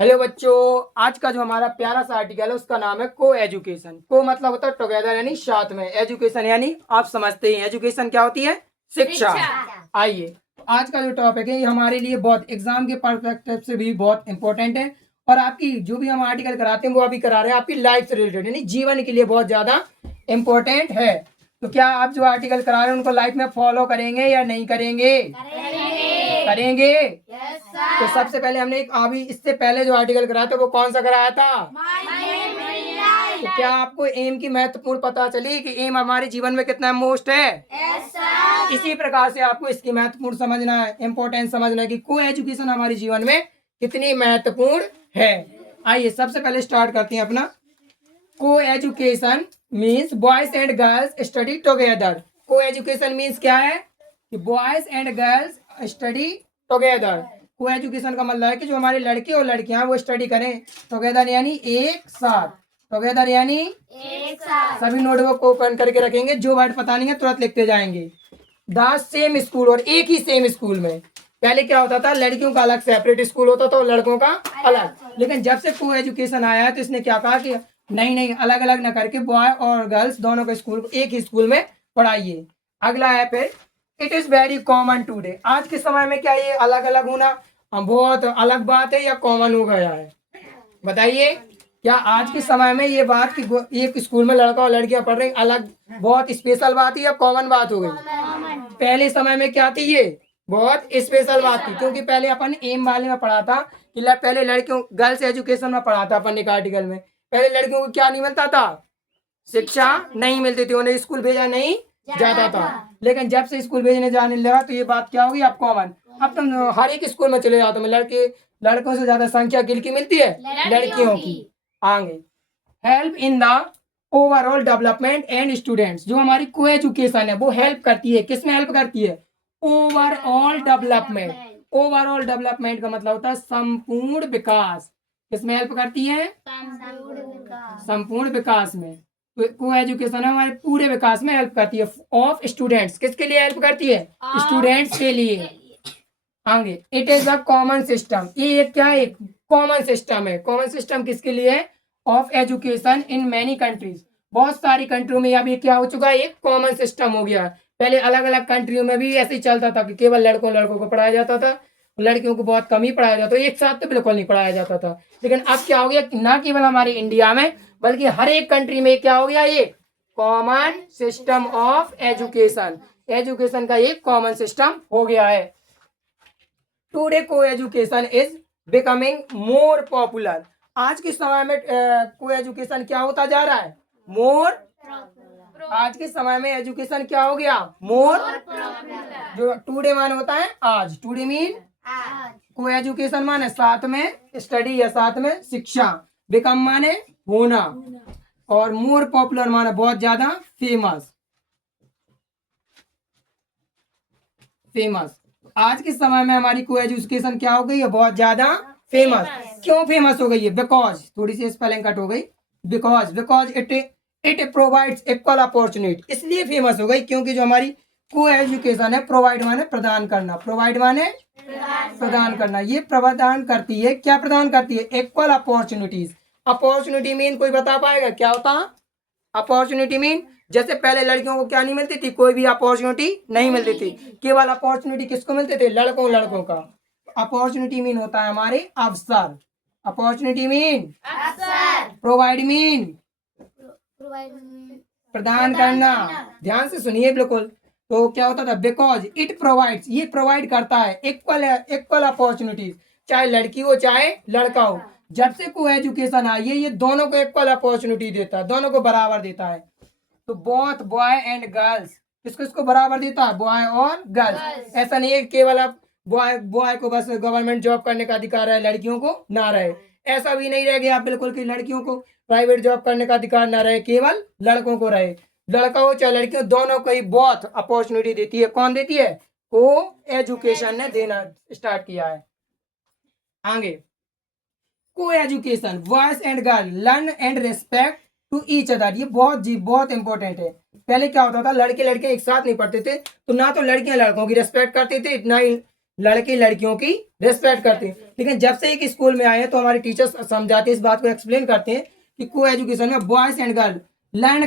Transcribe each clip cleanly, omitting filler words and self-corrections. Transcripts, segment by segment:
Hello बच्चों। आज का जो हमारा प्यारा सा आर्टिकल है उसका नाम है को एजुकेशन। को मतलब होता है टुगेदर यानी साथ में, एजुकेशन यानी आप समझते हैं एजुकेशन क्या होती है, शिक्षा। आइए, तो आज का जो टॉपिक है ये हमारे लिए बहुत एग्जाम के परस्पेक्टिव से भी बहुत इंपॉर्टेंट है और आपकी जो भी हम आर्टिकल कराते हैं वो अभी करा रहे हैं आपकी लाइफ से रिलेटेड यानी जीवन के लिए बहुत ज्यादा इंपॉर्टेंट है। तो क्या आप जो आर्टिकल करा रहे हैं उनको लाइफ में फॉलो करेंगे या नहीं करेंगे? करेंगे। तो सबसे पहले हमने एक अभी इससे पहले जो आर्टिकल कराया था वो कौन सा कराया था? तो क्या आपको एम की महत्वपूर्ण पता चली कि एम हमारे जीवन में कितना मोस्ट है? इसी प्रकार से आपको इसकी महत्वपूर्ण समझना है, इंपॉर्टेंस समझना है कि को एजुकेशन हमारे जीवन में कितनी महत्वपूर्ण है। आइए सबसे पहले स्टार्ट करते हैं अपना। को education means boys and girls study together. Coeducation means क्या है कि boys and girls study together. को एजुकेशन का मतलब है कि जो हमारे लड़के और लड़कियां वो स्टडी करें टुगेदर यानी एक साथ। टुगेदर यानी एक साथ। सभी नोटबुक को ओपन करके रखेंगे, जो वर्ड पता नहीं है तुरंत लिखते जाएंगे। द सेम स्कूल, और एक ही सेम स्कूल में। पहले क्या होता था, लड़कियों का अलग सेपरेट स्कूल होता था और लड़कों का अलग। लेकिन जब से को एजुकेशन आया है तो इसने क्या कहा कि नहीं नहीं, अलग अलग ना करके बॉय और गर्ल्स दोनों के स्कूल एक ही स्कूल में पढ़ाइए। अगला है फिर it is very common today. आज के समय में क्या ये अलग अलग होना बहुत अलग बात है या कॉमन हो गया है? बताइए, क्या आज के समय में ये बात कि एक स्कूल में लड़का और लड़कियां पढ़ रही अलग बहुत स्पेशल बात है या कॉमन बात हो गई? पहले समय में क्या थी, ये बहुत स्पेशल बात थी, क्योंकि पहले अपन एम वाले में पढ़ा था कि पहले लड़कियों गर्ल्स एजुकेशन में पढ़ा था अपन एक आर्टिकल में। पहले लड़कियों को क्या नहीं मिलता था, शिक्षा नहीं मिलती थी, उन्हें स्कूल भेजा नहीं जाता था। लेकिन जब से स्कूल भेजने जाने लगा तो ये बात क्या होगी, अब कॉमन। अब तुम हर एक स्कूल में चले जाओ तो लड़के लड़कों से ज्यादा संख्या किसकी मिलती है, लड़कियों की। आगे help in the overall development and students. जो हमारी को एजुकेशन है वो हेल्प करती है, किसमें हेल्प करती है, ओवरऑल डेवलपमेंट। ओवरऑल डेवलपमेंट का मतलब होता है संपूर्ण विकास। किसमें हेल्प करती है, संपूर्ण विकास में। तो को एजुकेशन हमारे पूरे विकास में हेल्प करती है। ऑफ स्टूडेंट्स, किसके लिए हेल्प करती है, स्टूडेंट्स के लिए। आगे it is a common system. ये एक क्या है, एक कॉमन सिस्टम है। कॉमन सिस्टम किसके लिए है, of education in many countries. बहुत सारी कंट्रियों में अभी क्या हो चुका है, एक कॉमन सिस्टम हो गया। पहले अलग अलग कंट्रियों में भी ऐसे ही चलता था कि केवल लड़कों को पढ़ाया जाता था, लड़कियों को बहुत कम ही पढ़ाया जाता था, एक साथ तो बिल्कुल नहीं पढ़ाया जाता था। लेकिन अब क्या हो गया कि ना केवल हमारे इंडिया में बल्कि हर एक कंट्री में क्या हो गया, ये common system of education. Education का एक कॉमन सिस्टम हो गया है। टुडे को education is becoming more popular. आज के समय में को एजुकेशन क्या होता जा रहा है, मोर। आज के समय में एजुकेशन क्या हो गया, मोर। जो टुडे मान होता है आज, टुडे मीन को एजुकेशन माने साथ में स्टडी या साथ में शिक्षा, बिकम माने होना, और मोर पॉपुलर माने बहुत ज्यादा फेमस। फेमस आज के समय में हमारी को एजुकेशन क्या हो गई है, बहुत ज्यादा फेमस। क्यों फेमस हो गई है, बिकॉज, थोड़ी सी स्पेलिंग कट हो गई, because because it provides equal opportunity. इसलिए फेमस हो गई क्योंकि जो हमारी को एजुकेशन है, प्रोवाइड माने प्रदान करना, प्रोवाइड माने प्रदान करना, ये प्रदान करती है, क्या प्रदान करती है, इक्वल अपॉर्चुनिटीज। अपॉर्चुनिटी मीन कोई बता पाएगा क्या होता, अपॉर्चुनिटी मीन जैसे पहले लड़कियों को क्या नहीं मिलती थी, कोई भी अपॉर्चुनिटी नहीं मिलती थी, केवल अपॉर्चुनिटी किसको मिलते थे, लड़कों का। अपॉर्चुनिटी मीन होता है हमारे अवसर। अपॉर्चुनिटी मीन प्रोवाइड मीन प्रदान करना। ध्यान से सुनिए बिल्कुल। तो क्या होता था, बिकॉज इट प्रोवाइड्स, ये प्रोवाइड करता है इक्वल अपॉर्चुनिटीज, चाहे लड़की हो चाहे लड़का हो। जब से को एजुकेशन आई है ये दोनों को इक्वल अपॉर्चुनिटी देता है, दोनों को बराबर देता है। तो बोथ बॉय एंड गर्ल्स, किसको किसको बराबर देता है, बॉय और गर्ल्स। ऐसा नहीं है केवल अब बॉय को बस गवर्नमेंट जॉब करने का अधिकार है, लड़कियों को ना रहे। ऐसा भी नहीं रह गया बिल्कुल कि लड़कियों को प्राइवेट जॉब करने का अधिकार ना रहे, केवल लड़कों को रहे। लड़का हो चाहे लड़की हो, दोनों को ही बहुत अपॉर्चुनिटी देती है। कौन देती है, को एजुकेशन ने देना स्टार्ट किया है। आगे coeducation boys and girl learn and respect to each other. ये बहुत इंपॉर्टेंट है। पहले क्या होता था, लड़के लड़के एक साथ नहीं पढ़ते थे, तो ना तो लड़कियां लड़कों की रिस्पेक्ट करती थी, ना ही लड़के लड़कियों की रिस्पेक्ट करते हैं। लेकिन जब से एक स्कूल में आए हैं तो हमारे टीचर्स समझाते हैं, इस बात को एक्सप्लेन करते हैं कि को एजुकेशन में बॉयज एंड गर्ल लर्न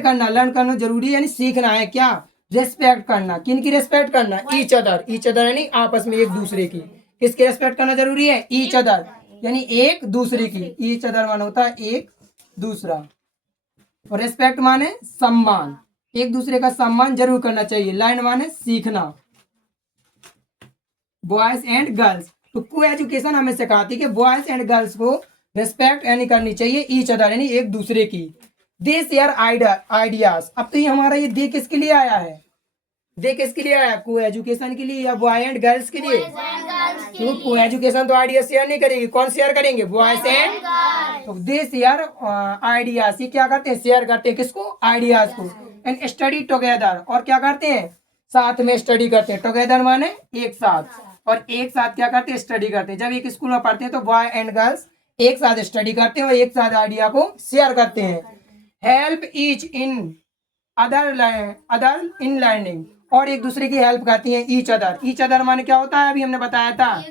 करना जरूरी है, यानी सीखना है क्या, रिस्पेक्ट करना। किन की रिस्पेक्ट करना, ईच अदर यानी आपस में एक दूसरे की। किसकी रिस्पेक्ट करना जरूरी है, ईच अदर यानी एक दूसरे की। ईच अदर मान होता है एक दूसरा, और रिस्पेक्ट माने सम्मान, एक दूसरे का सम्मान जरूर करना चाहिए। लर्न माने सीखना, बॉयज एंड गर्ल्स। तो को एजुकेशन हमें सिखाती है कि बॉयज एंड गर्ल्स को रिस्पेक्ट यानी करनी चाहिए ईच अदर यानी एक दूसरे की। दे शेयर आइडियाज। अब तो ये हमारा ये दे किसके लिए आया है, दे किसके लिए आया, को एजुकेशन के लिए या बॉय एंड गर्ल्स के लिए? क्यों, को एजुकेशन तो आइडिया शेयर नहीं करेगी, कौन शेयर करेंगे, बॉयज एंड। तो दे शेयर आइडियाज, ये क्या करते हैं, शेयर करते हैं किसको, आइडियाज को। एंड स्टडी टुगेदर, और क्या करते हैं, साथ में स्टडी करते हैं। टुगेदर माने एक साथ, और एक साथ क्या करते हैं, स्टडी करते हैं। जब एक स्कूल में पढ़ते हैं तो बॉय एंड गर्ल्स एक साथ स्टडी करते हैं और एक साथ आइडिया को शेयर करते हैं। Help each in other in learning, और एक दूसरे की हेल्प करती हैं। ईच अदर माने क्या होता है, अभी हमने बताया था,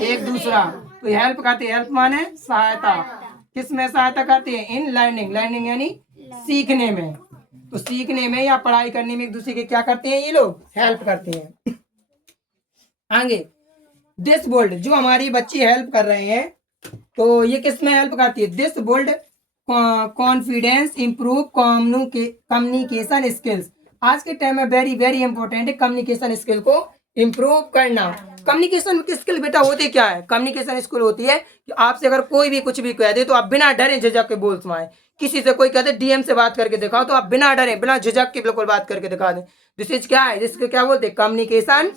एक दूसरा। तो हेल्प करते हैं, हेल्प माने सहायता, किस में सहायता करते हैं, इन लर्निंग यानी सीखने में। तो सीखने में या पढ़ाई करने में एक दूसरे के क्या करते हैं, ये लोग हेल्प करते हैं। आगे दिस बोल्ड, जो हमारी बच्ची हेल्प कर रहे हैं तो ये किस में हेल्प करती है, this bold confidence improve communication skills. आज के टाइम में वेरी वेरी इंपॉर्टेंट है कम्युनिकेशन स्किल को इम्प्रूव करना। कम्युनिकेशन स्किल बेटा होती क्या है, कम्युनिकेशन स्किल होती है कि आपसे अगर कोई भी कुछ भी कह दे तो आप बिना डरे झिझक के बोल सुनाए। किसी से कोई कहते डीएम से बात करके दिखाओ तो आप बिना डरे बिना झिझक के बिल्कुल बात करके दिखा दें। दिस इज क्या है, जिसको क्या बोलते हैं, कम्युनिकेशन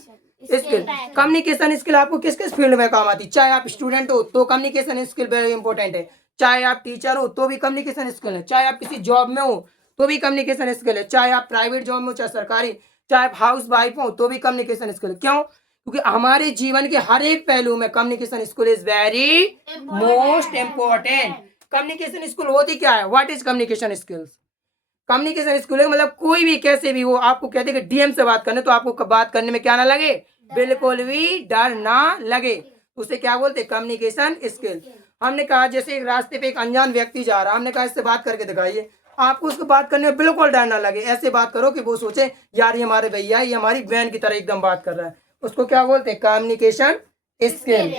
स्किल। कम्युनिकेशन स्किल आपको किस किस फील्ड में काम आती है, चाहे आप स्टूडेंट हो तो कम्युनिकेशन स्किल वेरी इंपॉर्टेंट है, चाहे आप टीचर हो तो भी कम्युनिकेशन स्किल है, चाहे आप किसी जॉब में हो तो भी कम्युनिकेशन स्किल है, चाहे आप प्राइवेट जॉब में हो चाहे सरकारी, चाहे आप हाउस वाइफ हो तो भी कम्युनिकेशन स्किल। क्यों, क्योंकि हमारे जीवन के हर एक पहलू में communication skill is very most important. Communication skill होती क्या है, what is communication skills, communication skill मतलब कोई भी कैसे भी हो, आपको कहते हैं कि डीएम से बात करने तो आपको बात करने में क्या ना लगे, बिल्कुल भी डर ना लगे, उसे क्या बोलते हैं, कम्युनिकेशन स्किल। हमने कहा जैसे एक रास्ते पे एक अनजान व्यक्ति जा रहा है, हमने कहा इससे बात करके दिखाइए, आपको उसको बात करने में बिल्कुल डर ना लगे, ऐसे बात करो कि वो सोचे यार ये हमारे भैया ये हमारी बहन की तरह एकदम बात कर रहा है, उसको क्या बोलते हैं, कम्युनिकेशन स्किल।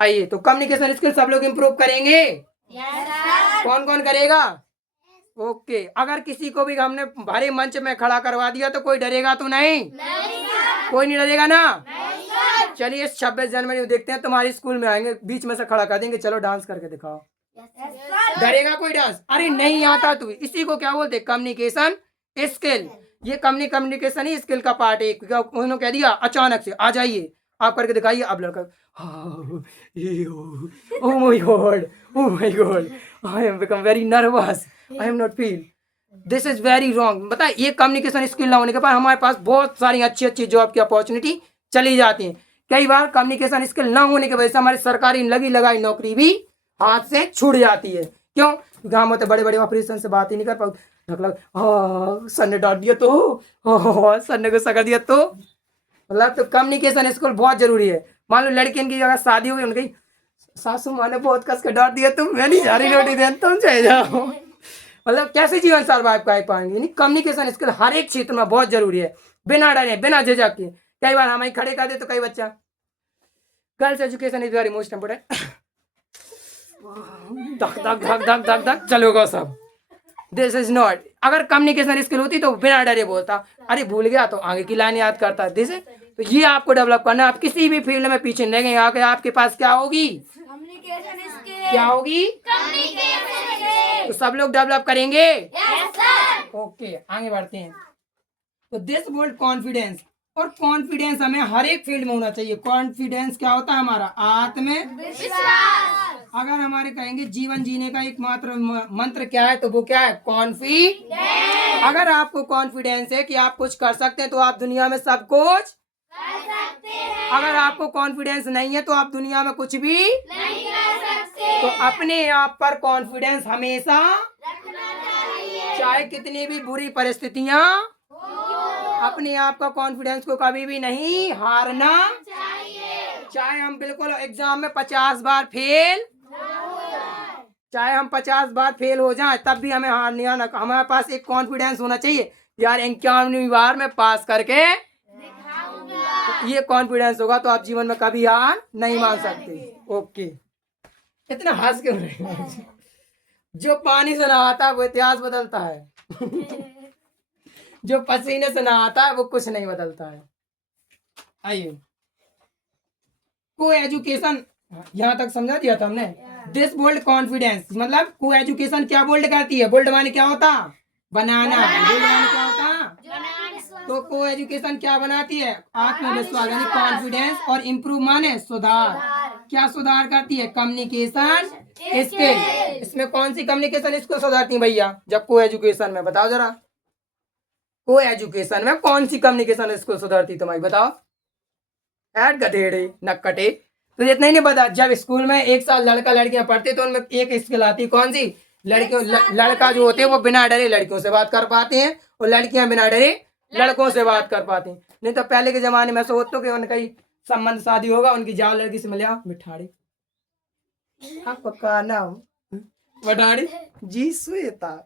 आइए तो कम्युनिकेशन स्किल सब लोग इम्प्रूव करेंगे, कौन कौन करेगा, ओके। अगर किसी को भी हमने भारी मंच में खड़ा करवा दिया तो कोई डरेगा तो नहीं, कोई नहीं डरेगा ना। चलिए 26 जनवरी को देखते हैं, तुम्हारे स्कूल में आएंगे बीच में से खड़ा कर देंगे, चलो डांस करके दिखाओ, डरेगा कोई डांस, अरे नहीं आता तू, इसी को क्या बोलते, कम्युनिकेशन स्किल। ये कम्युनिकेशन ही स्किल का पार्ट है। उन्होंने कह दिया अचानक से आ जाइए आप करके दिखाइए, अब लड़का oh my God I am become very nervous, I am not feel, this is very wrong. बता, ये कम्युनिकेशन स्किल ना होने के बाद हमारे पास बहुत सारी अच्छी अच्छी जॉब की अपॉर्चुनिटी चली जाती है। कई बार कम्युनिकेशन स्किल ना होने की वजह से हमारी सरकारी लगी लगाई नौकरी भी हाथ से छूट जाती है। क्यों, क्योंकि हम होते बड़े बड़े ऑपरेशन से बात ही नहीं कर पाते, सर ने डांट दिया तो, सर ने गुस्सा कर दिया तो, मतलब तो कम्युनिकेशन स्किल बहुत जरूरी है। मान लो लड़कियों की अगर शादी हो गई, उनकी सासू माँ ने बहुत कस के डांट दिया, तुम मैं नहीं जा रही रोटी देन, तुम चले जाओ, मतलब कैसे जीवन सर्वाइव कर पाएंगे। यानी कम्युनिकेशन स्किल हर एक क्षेत्र में बहुत जरूरी है, बिना डरे बिना झिझक के। कई बार हमें खड़े कर दे तो कई बच्चा, girls education is very most important, धक धक धक धक धक धक चलोगा सब, दिस इज नॉट। अगर कम्युनिकेशन स्किल होती तो बिना डरे बोलता, अरे भूल गया तो आगे की लाइन याद करता, दिस इज। तो ये आपको डेवलप करना, आप किसी भी फील्ड में पीछे नहीं रहेंगे, आगे आपके पास क्या होगी, क्या होगी, तो सब लोग डेवलप करेंगे, ओके आगे बढ़ते हैं। तो दिस बोल्ड कॉन्फिडेंस, और कॉन्फिडेंस हमें हर एक फील्ड में होना चाहिए। कॉन्फिडेंस क्या होता है, हमारा आत्मविश्वास। अगर हमारे कहेंगे जीवन जीने का एकमात्र मंत्र क्या है तो वो क्या है, कॉन्फिडेंस। अगर आपको कॉन्फिडेंस है कि आप कुछ कर सकते हैं तो आप दुनिया में सब कुछ कर सकते हैं। अगर आपको कॉन्फिडेंस नहीं है तो आप दुनिया में कुछ भी नहीं कर सकते। तो अपने आप पर कॉन्फिडेंस हमेशा रखना चाहिए, चाहे कितनी भी बुरी परिस्थितियां, अपने आप का कॉन्फिडेंस को कभी भी नहीं हारना चाहिए। चाहे हम बिल्कुल एग्जाम में 50 बार फेल, चाहे हम 50 बार फेल हो जाएं, तब भी हमें हार नहीं आना। हमारे पास एक कॉन्फिडेंस होना चाहिए, यार 51वीं बार में पास करके ये कॉन्फिडेंस होगा तो आप जीवन में कभी हार नहीं मान सकते। ओके, इतना हंस क्यों रहे हैं? जो पानी से नहाता है वो इतिहास बदलता है। जो पसीने से नहाता है वो कुछ नहीं बदलता है। आइए, को एजुकेशन यहाँ तक समझा दिया था हमने। दिस बोल्ड कॉन्फिडेंस, मतलब को एजुकेशन क्या बोल्ड करती है? बोल्ड माने क्या होता? बनाना। बोल्ड माने क्या होता? तो को एजुकेशन क्या बनाती है? आत्मविश्वास यानी कॉन्फिडेंस। और इम्प्रूव माने सुधार। क्या सुधार करती है? Communication skill. इसमें कौन सी कम्युनिकेशन स्किल सुधारती है भैया जब को एजुकेशन में? बताओ जरा, को एजुकेशन में कौन सी कम्युनिकेशन स्किल सुधारती तुम्हारी? बताओ। ऐड गधेड़े नक्कटे, तो इतना ही नहीं पता? जब स्कूल में एक साल लड़का लड़कियां पढ़ते तो उनमें एक स्किल आती, कौन सी? लड़कियों लड़का जो होते हैं वो बिना डरे लड़कियों से बात कर पाते हैं, और लड़कियां बिना डरे लड़कों से बात कर पाते हैं। नहीं तो पहले के जमाने में सोचते कि उनका ही संबंध शादी होगा, उनकी जाओ लड़की से मिले, मिठाड़ी आपका नाम वडाड़ी जी श्वेता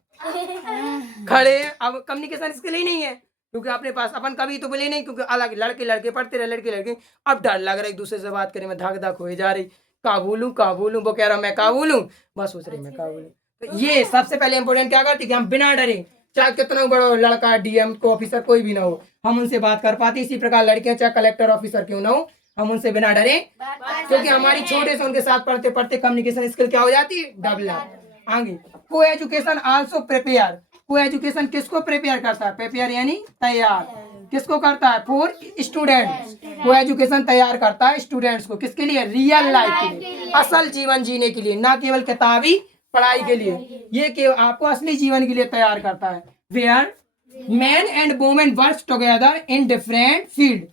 खड़े। अब कम्युनिकेशन स्किल ही नहीं है, क्योंकि अपने पास अपन कभी तो बोले नहीं, क्योंकि अलग लड़के लड़के पढ़ते रहे, लड़के लड़के। अब डर लग रहा है एक दूसरे से बात करें में, धक धक हो जा रही, का बोलूं वो कह रहा मैं का बोलूं, बस सोच रही मैं का बोलूं। तो ये सबसे पहले इंपॉर्टेंट क्या करती कि हम बिना डरे, चाहे कितना बड़ा लड़का डीएम को ऑफिसर कोई भी ना हो, हम उनसे बात कर पाते। इसी प्रकार लड़कियां चाहे कलेक्टर ऑफिसर क्यों ना हो, हम उनसे बिना डरे, क्योंकि हमारी छोटे से उनके साथ पढ़ते पढ़ते कम्युनिकेशन स्किल क्या हो जाती है? डेवलप। आगे, को एजुकेशन आल्सो प्रिपेयर। को एजुकेशन किसको प्रिपेयर करता है? प्रिपेयर यानी तैयार। किसको करता है? For students. को एजुकेशन तैयार करता है स्टूडेंट्स को, किसके लिए? रियल लाइफ के लिए, असल जीवन जीने के लिए, ना केवल किताबी पढ़ाई के लिए। ये केवल आपको असली जीवन के लिए तैयार करता है। Where man and women work together in different field.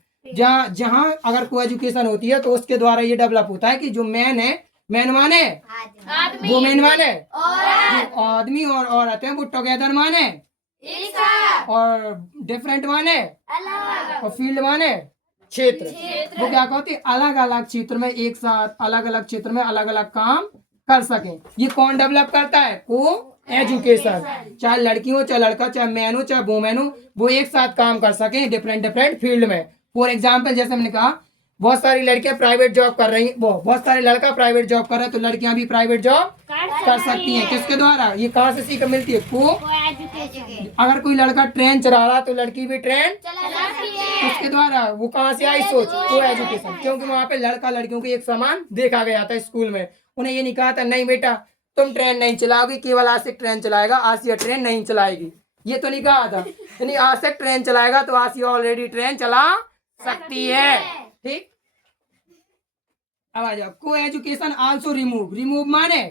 जहाँ अगर को एजुकेशन होती है तो उसके द्वारा ये डेवलप होता है कि जो मैन है, मैन माने वुमेन माने आदमी, और औरत है वो टुगेदर माने और डिफरेंट माने और फील्ड माने क्षेत्र। वो क्या कहते हैं? अलग अलग क्षेत्र में एक साथ, अलग अलग क्षेत्र में अलग अलग काम कर सके। ये कौन डेवलप करता है? को एजुकेशन। चाहे लड़की हो चाहे लड़का, चाहे मैन हो चाहे वुमेन हो, वो एक साथ काम कर सके डिफरेंट डिफरेंट फील्ड में। फॉर एग्जाम्पल, जैसे हमने कहा बहुत सारी लड़कियां प्राइवेट जॉब कर रही, वो बहुत सारे लड़का प्राइवेट जॉब कर रहे हैं, तो लड़कियां भी प्राइवेट जॉब कर सकती हैं। किसके द्वारा? ये कहाँ से सीख मिलती है? को अगर कोई लड़का ट्रेन चला रहा तो लड़की भी ट्रेन किसके द्वारा? वो कहाँ से आई सोच? को एजुकेशन। क्योंकि वहाँ पे लड़का लड़कियों को एक समान देखा गया था स्कूल में। उन्हें ये नहीं कहा था नहीं बेटा तुम ट्रेन नहीं चलाओगी, केवल आशिक ट्रेन चलाएगा, आसिया ट्रेन नहीं चलाएगी। ये तो नहीं कहा था। यानी आशिक ट्रेन चलाएगा तो आसिया ऑलरेडी ट्रेन चला सकती है। ठीक, अब आ जाओ। को एजुकेशन आल्सो रिमूव। रिमूव माने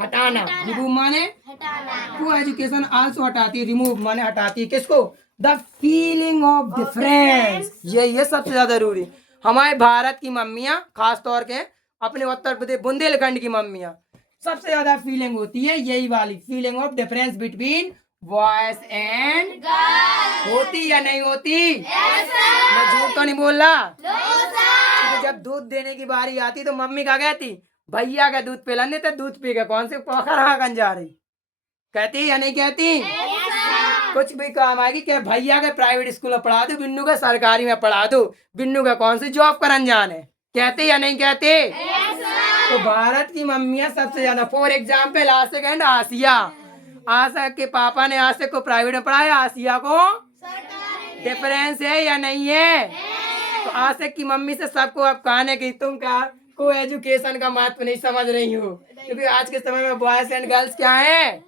हटाना, रिमूव माने को एजुकेशन आल्सो हटाती है, रिमूव माने हटाती है। किसको? The feeling of difference. ये सबसे ज्यादा जरूरी। हमारे भारत की मम्मियाँ, खास तौर के अपने उत्तर प्रदेश बुंदेलखंड की मम्मियाँ, सबसे ज्यादा फीलिंग होती है यही वाली, feeling of difference between boys and girls. होती या नहीं होती? मैं झूठ तो नहीं बोल रहा। तो जब दूध देने की बारी आती तो मम्मी क्या कहती? भैया का दूध पिलाने तो दूध पी के कौन से पोखर हाकन जा रही, कहती या नहीं कहती? कुछ भी काम आएगी क्या? भैया के प्राइवेट स्कूल में पढ़ा दो, बिन्नू का सरकारी में पढ़ा दो, बिन्नू का कौन सी जॉब करन जाने, कहते या नहीं कहते? तो भारत की मम्मियाँ सबसे ज्यादा। फॉर एग्जाम्पल आशिक एंड आसिया। आशिक के पापा ने आशिक को प्राइवेट में पढ़ाया, आसिया को डिफरेंस है या नहीं है? तो आशिक की मम्मी से सबको अब कहने की तुम क्या को एजुकेशन का महत्व नहीं समझ रही हो, क्योंकि आज के समय में बॉयज एंड गर्ल्स क्या है?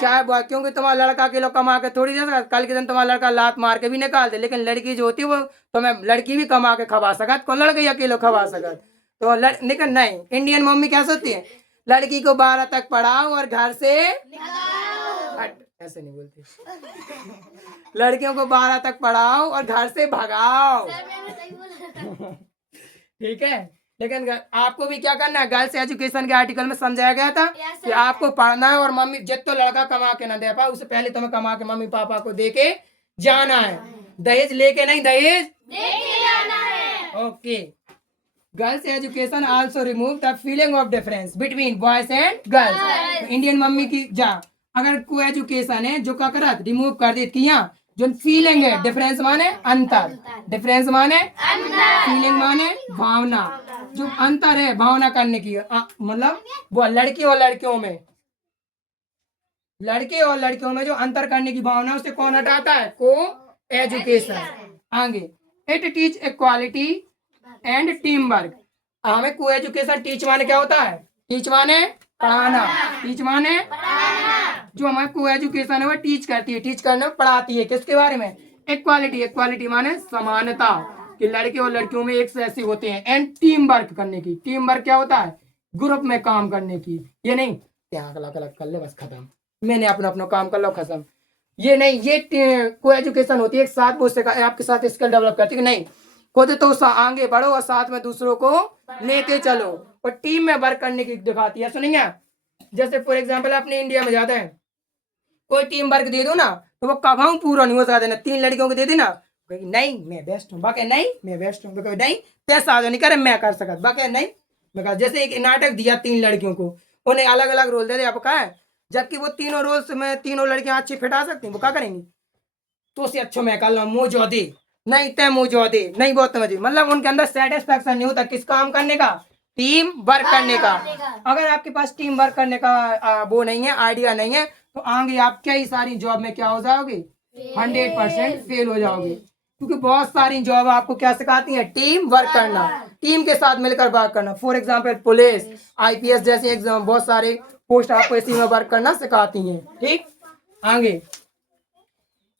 चाहे बॉय, क्योंकि तुम्हारा लड़का अकेला कमा के थोड़ी दे सकता, कल के दिन तुम्हारा लड़का लात मार के भी निकाल दे, लेकिन लड़की जो होती है वो तुम्हें लड़की भी कमा के खवा सकत, कौन लड़की अकेले खवा सकत? तो लेकिन नहीं, इंडियन मम्मी क्या सोचती है? लड़की को 12 तक पढ़ाओ और घर से ऐसे नहीं बोलती, लड़कियों को 12 तक पढ़ाओ और घर से भगाओ। ठीक है, लेकिन आपको भी क्या करना है? गर्ल्स एजुकेशन के आर्टिकल में समझाया गया था कि आपको पढ़ना है, और मम्मी जब तो लड़का कमा के ना दे पाए उससे पहले तुम्हें कमा के मम्मी पापा को दे के जाना है। दहेज लेके नहीं, दहेज लेके जाना है। Okay, girls education also remove the feeling of difference between boys and girls. Indian mummy की जा अगर को एजुकेशन है जो क्या करत रिमूव कर दी कि यहाँ जो फीलिंग है डिफरेंस माने अंतर, डिफरेंस माने फीलिंग माने भावना, जो अंतर है भावना करने की मतलब वो लड़की और लड़कियों में, लड़के और लड़कियों में जो अंतर करने की भावना उसे कौन हटाता है? को एजुकेशन। आगे it teach equality and team work. हमें को एजुकेशन टीच माने क्या होता है? टीच माने पढ़ाना, टीच माने जो हमारे को एजुकेशन है वो टीच करती है, टीच करने में पढ़ाती है किसके बारे में? इक्वालिटी, इक्वालिटी माने समानता कि लड़के और लड़कियों में एक से ऐसे होते हैं। एंड टीम वर्क करने की, टीम वर्क क्या होता है? ग्रुप में काम करने की। ये नहीं यहाँ अलग अलग कर ले बस खत्म, मैंने अपना अपना काम कर लो खत्म, ये नहीं, ये को एजुकेशन होती है एक साथ वो आपके साथ स्किल डेवलप करती है। नहीं, खुद तो आगे बढ़ो और साथ में दूसरों को लेके चलो और टीम में वर्क करने की दिखाती है। सुनिए जैसे फॉर एग्जांपल अपने इंडिया में जाते हैं, कोई टीम वर्क दे दो ना तो वो कभाऊ पूरा नहीं हो सकता ना, 3 लड़कियों को दे दी ना नहीं मैं बेस्ट हूँ, बाकी नहीं मैं बेस्ट हूँ, नहीं पैसा आ नहीं करे मैं कर सकता, बाकी नहीं मैं कर। जैसे एक नाटक दिया 3 लड़कियों को, उन्हें अलग अलग रोल दे दिया, आप कहा है जबकि वो तीनों रोल्स में तीनों लड़कियां अच्छी फिटा सकती हैं, वो क्या करेंगी? तो उसे अच्छा मैं कर लूँ मुझे दे, नहीं तय मुझे दे, नहीं बहुत मजे, मतलब उनके अंदर सेटिस्फेक्शन नहीं होता किस काम करने का? टीम वर्क करने का। अगर आपके पास टीम वर्क करने का वो नहीं है, आइडिया नहीं है, तो आगे आप कई सारी जॉब में क्या हो जाओगे? 100% फेल हो जाओगे, क्योंकि बहुत सारी जॉब आपको क्या सिखाती है? टीम वर्क करना, टीम के साथ मिलकर वर्क करना। फॉर एग्जाम्पल पुलिस, IPS जैसे एग्जाम, बहुत सारे पोस्ट आपको इसी में वर्क करना सिखाती हैं। ठीक, आगे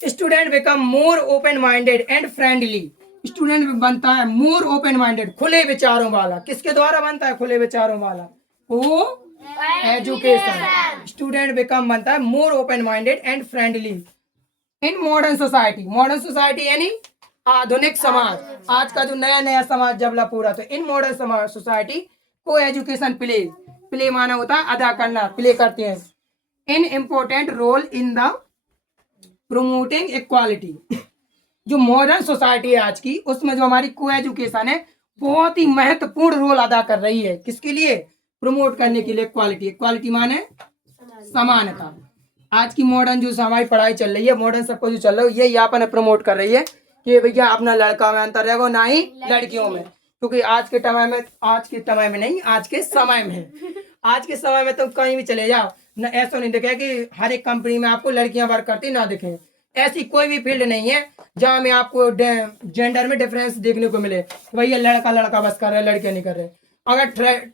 student become more open minded and friendly. Student बनता है मोर ओपन माइंडेड, खुले विचारों वाला। किसके द्वारा बनता है खुले विचारों वाला? वो एजुकेशन। स्टूडेंट बिकम बनता है more open minded and friendly in modern society. Modern society यानी आधुनिक समाज, आज का जो नया नया समाज डेवलप हो रहा था, इन मॉडर्न समाज सोसाइटी को एजुकेशन प्ले, प्ले माना होता है अदा करना, प्ले करते हैं in important role in the promoting equality. जो मॉडर्न सोसाइटी है आज की, उसमें जो हमारी को एजुकेशन है बहुत ही महत्वपूर्ण रोल अदा कर रही है। किसके लिए? प्रमोट करने के लिए इक्वालिटी। इक्वालिटी माने समानता। आज की मॉडर्न जो हमारी पढ़ाई चल रही है, मॉडर्न सबको जो चल रहा है, ये यहाँ पर प्रमोट कर रही है कि भैया अपना लड़का में अंतर रहेगा ना ही लड़कियों में, क्योंकि आज के समय में, आज के समय में नहीं, आज के समय में, आज के समय में तुम कहीं भी चले जाओ ना, ऐसा नहीं दिखे कि हर एक कंपनी में आपको लड़कियां वर्क करती ना दिखे। ऐसी कोई भी फील्ड नहीं है जहां में आपको जेंडर में डिफरेंस देखने को मिले, भैया लड़का लड़का बस कर रहे हैं, लड़कियां नहीं कर रहे। अगर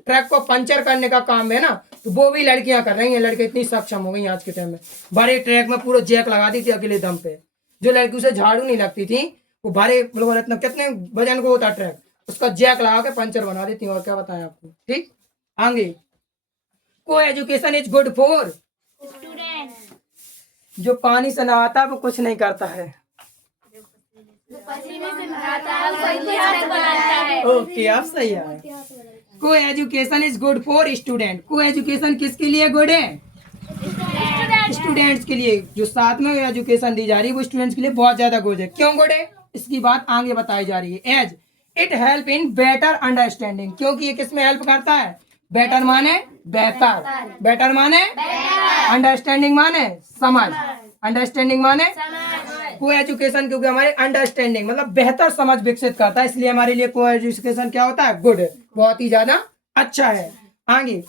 ट्रक को पंचर करने का काम है ना, तो वो भी लड़कियां कर रही हैं। लड़के इतनी सक्षम हो गई आज के टाइम में, बड़े ट्रक में पूरा जैक लगा दी थी अकेले दम पे। जो लड़की उसे झाड़ू नहीं लगती थी, वो बड़े इतना कितने वजन को होता ट्रक, उसका जैक लगा के पंचर बना देती। और क्या बताएं आपको। ठीक, आगे को education is good for student. जो पानी से नहाता वो कुछ नहीं करता है, ओके आप सही है। को education is good for student. को एजुकेशन किसके लिए गुड है? स्टूडेंट्स के लिए। जो साथ में एजुकेशन दी जा रही है वो स्टूडेंट्स के लिए बहुत ज्यादा गुड है। क्यों गुड है इसकी बात आगे बताई जा रही है। As it help in better understanding, क्योंकि ये किसमें हेल्प करता है? बेटर माने बेहतर, बेटर माने अंडरस्टैंडिंग माने समझ, अंडरस्टैंडिंग माने को एजुकेशन, क्योंकि हमारे अंडरस्टैंडिंग मतलब बेहतर समझ विकसित करता है, इसलिए हमारे लिए को एजुकेशन क्या होता है? गुड, बहुत ही ज्यादा अच्छा है। आगे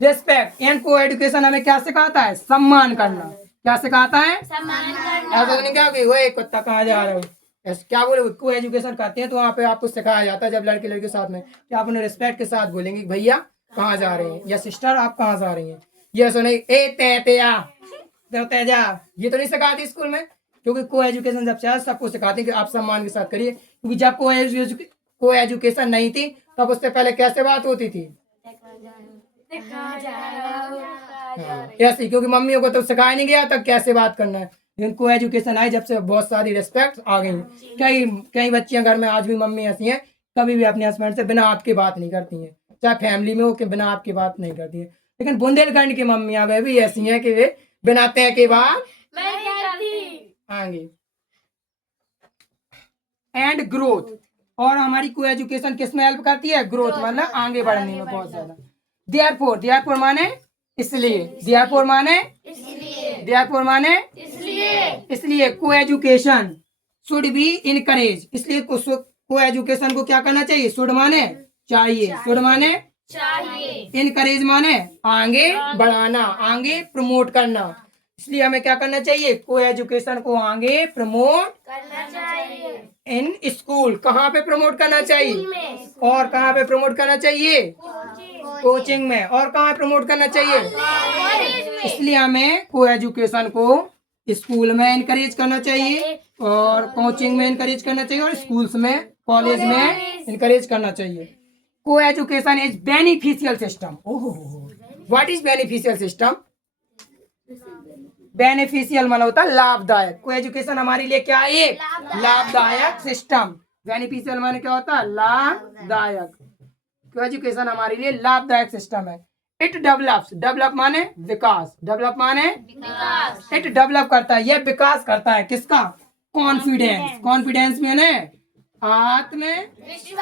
रिस्पेक्ट एंड को एजुकेशन हमें क्या सिखाता है? सम्मान करना। क्या सिखाता है? सम्मान करना। ऐसा नहीं क्या कि वो कुत्ता कहाँ जा रहा है, क्या बोले, को एजुकेशन करते हैं तो वहाँ पे आपको सिखाया जाता है जब लड़के लड़के साथ में कि आप उन्हें रिस्पेक्ट के साथ बोलेंगे भैया कहाँ जा रहे हैं, या सिस्टर आप कहाँ जा रही हैं। ये सुने ए तेजा, ये तो नहीं सिखाती स्कूल में, क्योंकि को एजुकेशन जब से सबको सिखाते हैं कि आप सम्मान के साथ करिए। क्योंकि जब को एजुकेशन नहीं थी तब उससे पहले कैसे बात होती थी? ऐसी, क्योंकि मम्मियों को तो सिखाया नहीं गया तब कैसे बात करना है। लेकिन को एजुकेशन आई जब से बहुत सारी रिस्पेक्ट आ गई। कई कई बच्चियां घर में आज भी मम्मी ऐसी हैं, कभी भी अपने हस्बैंड से बिना आपकी बात नहीं करती हैं, चाहे फैमिली में हो कि बिना आपकी बात नहीं करती है। लेकिन बुंदेलखंड की मम्मियां वे भी ऐसी हैं कि वे बिना तय के बात आगे। एंड ग्रोथ, और हमारी को एजुकेशन किस में हेल्प करती है? ग्रोथ, मतलब आगे बढ़ने में बहुत ज्यादा। देयरफॉर माने इसलिए, देयरफॉर माने इसलिए को एजुकेशन शुड बी इनकरेज, इसलिए को एजुकेशन को क्या करना चाहिए? शुड माने चाहिए, शुड माने इनकरेज माने आगे बढ़ाना, आगे प्रमोट करना। इसलिए हमें क्या करना चाहिए? को एजुकेशन को आगे प्रमोट करना चाहिए इन स्कूल। कहाँ पे प्रमोट करना चाहिए? और कहाँ पे प्रमोट करना चाहिए? कोचिंग में। और कहाँ प्रमोट करना चाहिए? इसलिए हमें को एजुकेशन को स्कूल में इनकरेज करना चाहिए, और कोचिंग में इनकरेज करना चाहिए, और स्कूल्स में, कॉलेज में इनकरेज करना चाहिए। को education is beneficial system. What is beneficial system? Beneficial माना होता है लाभदायक। को एजुकेशन हमारे लिए क्या है? लाभदायक सिस्टम। बेनिफिशियल माने क्या होता है? लाभदायक। को एजुकेशन हमारे लिए लाभदायक सिस्टम है। इट डेवलप्स, डेवलप माने विकास, डेवलप माने इट डेवलप करता है, यह विकास करता है किसका? कॉन्फिडेंस। कॉन्फिडेंस माने आत्मविश्वास।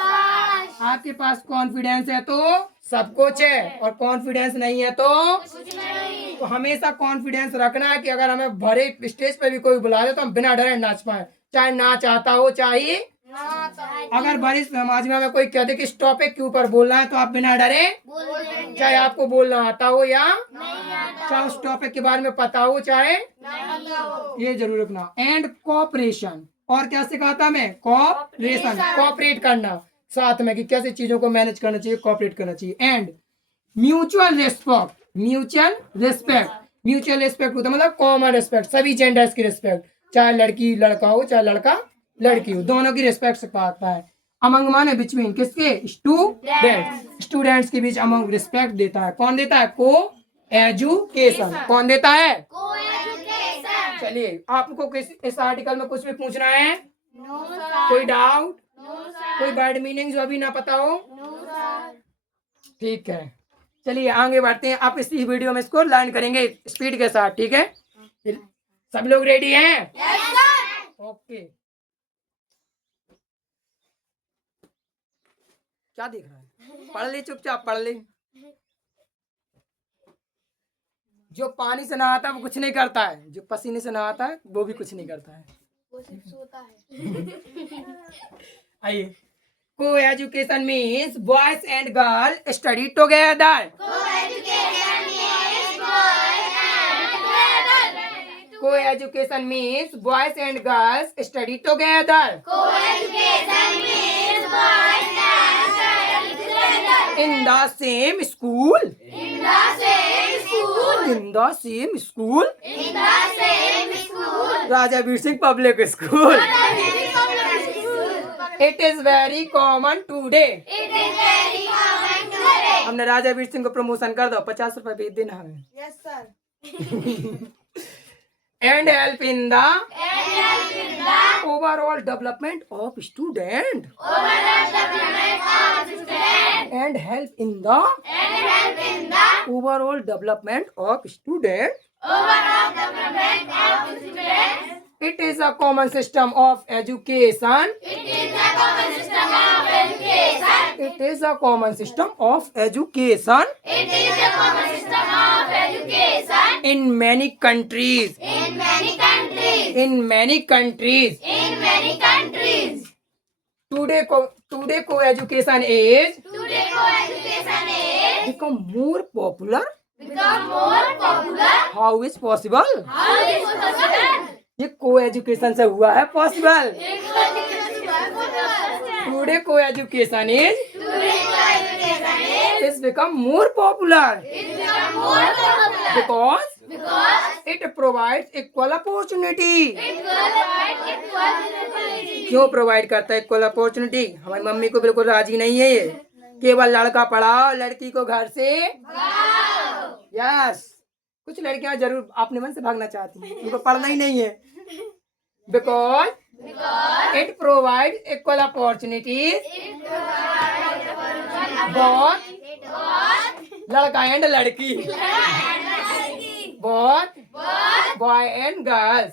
आपके पास कॉन्फिडेंस है तो सब कुछ है, और कॉन्फिडेंस नहीं है तो कुछ नहीं। तो हमेशा कॉन्फिडेंस रखना है कि अगर हमें भरे स्टेज पे भी कोई बुला दे तो हम बिना डरे नाच पाए, चाहे नाच आता हो चाहे अगर बड़े समाज में हमें कोई कह दे कि इस टॉपिक के ऊपर बोलना है तो आप बिना डरे चाहे आपको बोलना आता हो या चाहे उस टॉपिक के बारे में पता हो चाहे ये जरूर रखना। एंड कोऑपरेशन, और क्या सिखाता हमें? कोऑपरेशन, कोऑपरेट करना साथ में कि कैसे चीजों को मैनेज करना चाहिए, कोऑपरेट करना चाहिए। And mutual respect, mutual respect, mutual respect होता है मतलब कॉमन रिस्पेक्ट, सभी जेंडर्स की रिस्पेक्ट, चाहे लड़की लड़का हो चाहे लड़का लड़की हो, दोनों की रिस्पेक्ट सिखाता है। अमंग माने बिटवीन, किसके? स्टूडेंट्स, स्टूडेंट्स के बीच अमंग रिस्पेक्ट देता है। कौन देता है? को एजुकेशन। कौन देता है? को एजुकेशन। चलिए आपको इस आर्टिकल में कुछ भी पूछना है? कोई डाउट? कोई वर्ड मीनिंग जो अभी ना पता हो? ठीक है, चलिए आगे बढ़ते हैं। आप इस वीडियो में इसको लर्न करेंगे स्पीड के साथ, ठीक है? सब लोग रेडी हैं? ओके। क्या देख रहा है? पढ़ ले, चुपचाप पढ़ ले। जो पानी से नहाता है वो कुछ नहीं करता है, जो पसीने से नहाता है वो भी कुछ नहीं करता है, वो सिर्फ सोता है। आइए, coeducation means boys and girl study together. Coeducation means boys and girls study together in the same school, in the same school, Raja Veer Singh Public School. It is very common today. हमने राजा वीर सिंह को promotion कर दो, 50 रुपए भेज देना हमें। Yes sir. And help in the overall development of student. And help in the overall development of student. It is a common system of education. It is a common system of education. In many countries. In many countries. Today co-education is become more popular. How is possible? ये co-education से हुआ है possible. Today co-education is become more popular. Because it provides equal opportunity. क्यों provide करता है equal opportunity? हमारी mummy को बिल्कुल राजी नहीं है ये, केवल लड़का पढ़ाओ लड़की को घर से यस। कुछ लड़कियां जरूर अपने मन से भागना चाहती हैं, उनको पढ़ना ही नहीं है। Because it provide equal opportunities both लड़का एंड लड़की, बोथ बॉय एंड गर्ल्स।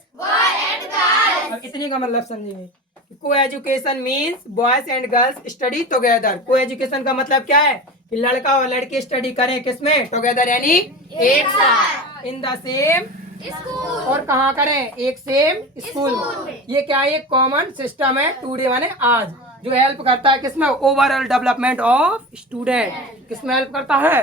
अब इतनी का मतलब समझेंगे को education means boys and girls study together. को एजुकेशन का मतलब क्या है कि लड़का और लड़की स्टडी करें किसमें, टुगेदर यानी एक साथ, इन द सेम स्कूल, और कहाँ करें, एक सेम स्कूल में। ये क्या है, एक कॉमन सिस्टम है टुडे माने आज, जो हेल्प करता है किसमें, ओवरऑल डेवलपमेंट ऑफ स्टूडेंट। किसमें हेल्प करता है,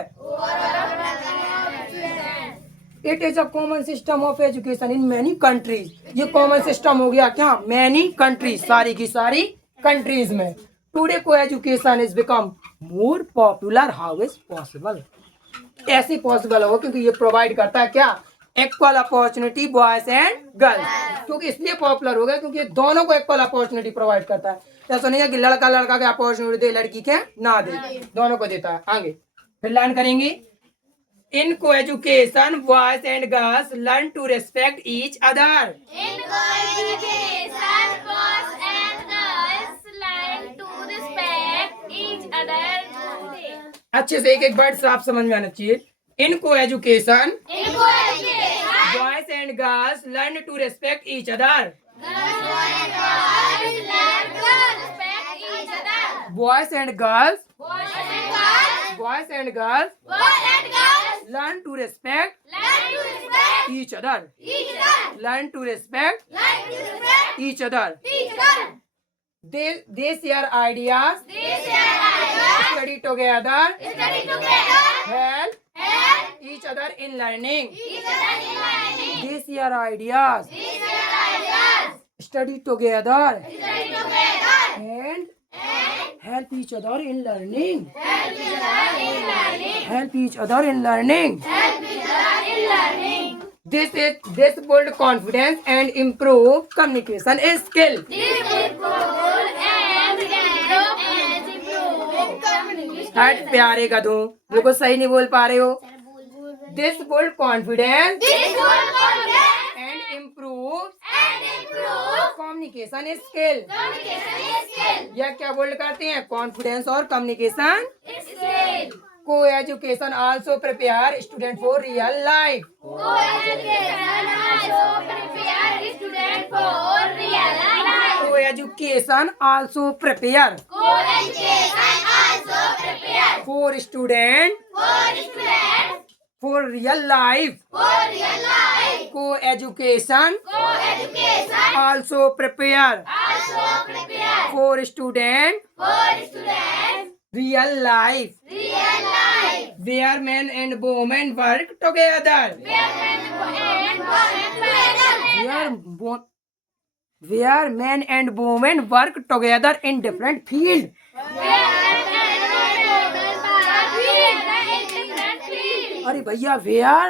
it is a common system of education in many countries. ये कॉमन सिस्टम हो गया क्या, मैनी कंट्रीज, सारी की सारी कंट्रीज में। टुडे को education is become more popular. How is possible, ऐसे पॉसिबल हो क्योंकि ये प्रोवाइड करता है क्या, equal opportunity boys and girls. क्योंकि इसलिए पॉपुलर हो गया क्योंकि दोनों को इक्वल अपॉर्चुनिटी प्रोवाइड करता है। ऐसा नहीं है कि लड़का लड़का के अपॉर्चुनिटी दे, लड़की के ना दे, दोनों को देता है। आगे फिर लर्न करेंगे, in coeducation boys and girls learn to respect each other. In co-education, boys and girls learn to respect each other. अच्छे से एक एक वर्ड साफ समझ में आना चाहिए। In coeducation In co-education, boys and girls learn to respect each other. girls and boys learn to respect each other. Boys and girls, Boys and girls, boys and girls boys and girls learn to respect learn to respect each other. each other. Learn to respect Learn to respect each other. each other. They share ideas, They share ideas, study together, study together, help help each other in learning. each other in learning. They share ideas, They share ideas, study together, study together, and and help each other in learning. help each other in learning. Help each other in learning. Help each other in learning. This build confidence and improve communication skill. This is goal and improve communication. हट प्यारे गधों, बिल्कुल सही नहीं बोल पा रहे हो। This build confidence This goal confidence and improve and improve communication skill. communication skill. यह क्या बोल्ड करते हैं, कॉन्फिडेंस और communication. Skill. Coeducation also prepare student for real life. Co-education also prepare student for real life. Coeducation also prepare Co-education also prepare for student for students for real life. for real life. Coeducation Co-education also prepare also prepare for student for students real life, real life. Where man and women work together. Where man and women work together in different field. अरे भैया, where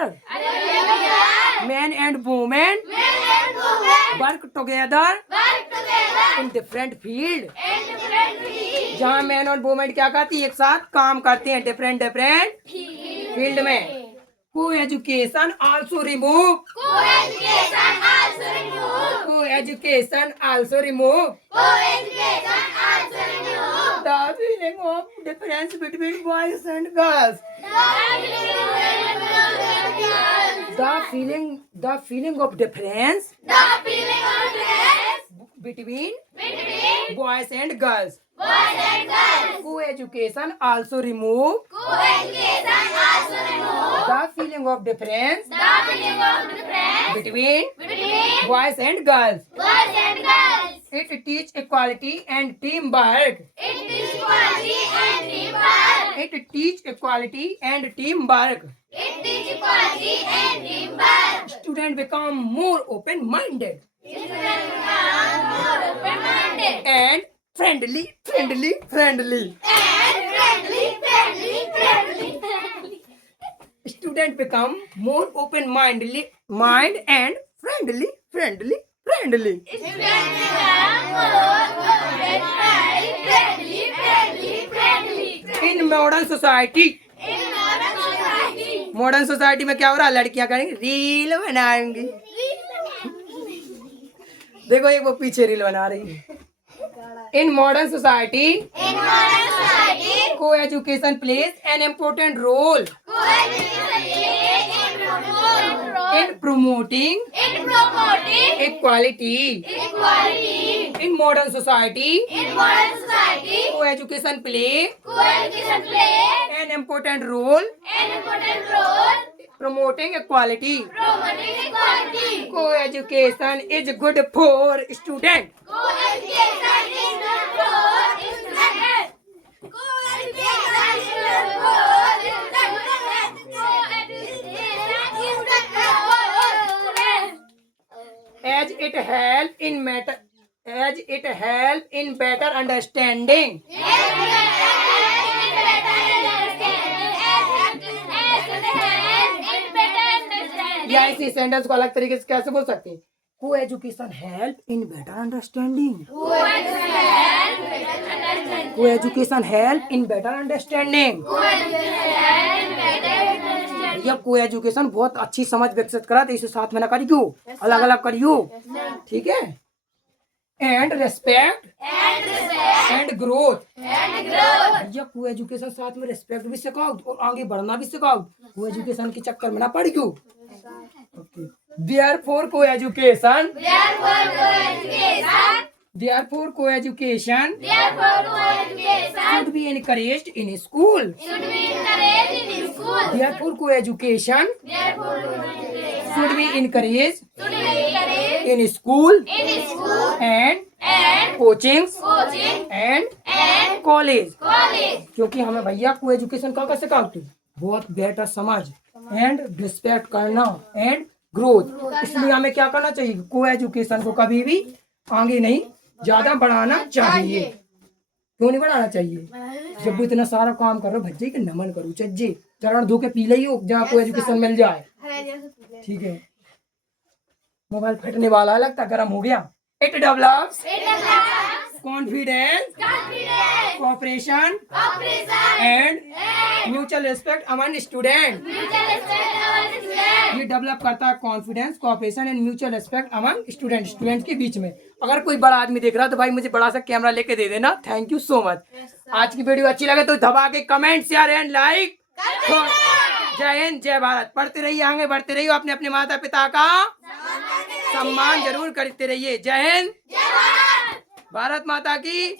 man and women work together in different field. जहाँ man और women क्या करती है, एक साथ काम करते हैं डिफरेंट डिफरेंट फील्ड में। Coeducation also remove, coeducation also remove the feeling of difference between boys and girls. The feeling of difference between boys and girls. Coeducation also remove the feeling of difference between boys and girls. It teach equality and teamwork. It teach equality and teamwork. Students become more open-minded and friendly. Students become more open-minded and friendly. In modern society में क्या हो रहा है, लड़कियां करेंगी reel बनाएंगी। देखो एक वो पीछे रील बना रही है। इन मॉडर्न सोसाइटी को education plays an important role in promoting equality In modern society, In modern society, co-education play co-education play an important role an important role promoting equality. promoting equality. Co-education is good for student. Co-education is good for students. Co-education is good for students. Co-education is good for students. As it help in better understanding. या इसी sentence को अलग तरीके से कैसे बोल सकते हैं? Coeducation help in better understanding. Coeducation help in better understanding. या को एजुकेशन बहुत अच्छी समझ विकसित करा तो इसे साथ में ना करियो, अलग अलग करियो. ठीक है. And respect and growth. या को एजुकेशन साथ में रेस्पेक्ट भी सिखाओ और आगे बढ़ना भी सिखाओ. को एजुकेशन के चक्कर में ना पड़ियो. Therefore, co-education should be encouraged in school. Therefore, co-education should be encouraged in school and coachings and college. क्योंकि हमें भैया को एजुकेशन का सिखाते बहुत बेटर समझ एंड रिस्पेक्ट करना एंड ग्रोथ. इसलिए हमें क्या करना चाहिए? को एजुकेशन को कभी भी आगे नहीं ज्यादा बढ़ाना चाहिए. क्यों नहीं बढ़ाना चाहिए? जब वो इतना सारा काम कर रहे हो भज्जे के नमन करो, चज्जे चरण धो के पी ली हो जहाँ को एजुकेशन मिल जाए. ठीक है. मोबाइल फटने वाला है, लगता गर्म हो गया. It develops confidence, cooperation and mutual respect among student. ये डेवलप करता है confidence, cooperation and mutual respect among students के बीच में. अगर कोई बड़ा आदमी देख रहा है तो भाई मुझे बड़ा सा कैमरा लेके दे देना. Thank you so much. आज की वीडियो अच्छी लगे तो दबा के कमेंट शेयर एंड लाइक. जय हिंद, जय भारत. पढ़ते रहिए, आगे बढ़ते रहिए, अपने अपने माता पिता का सम्मान जरूर करते रहिए. जय हिंद, भारत माता की.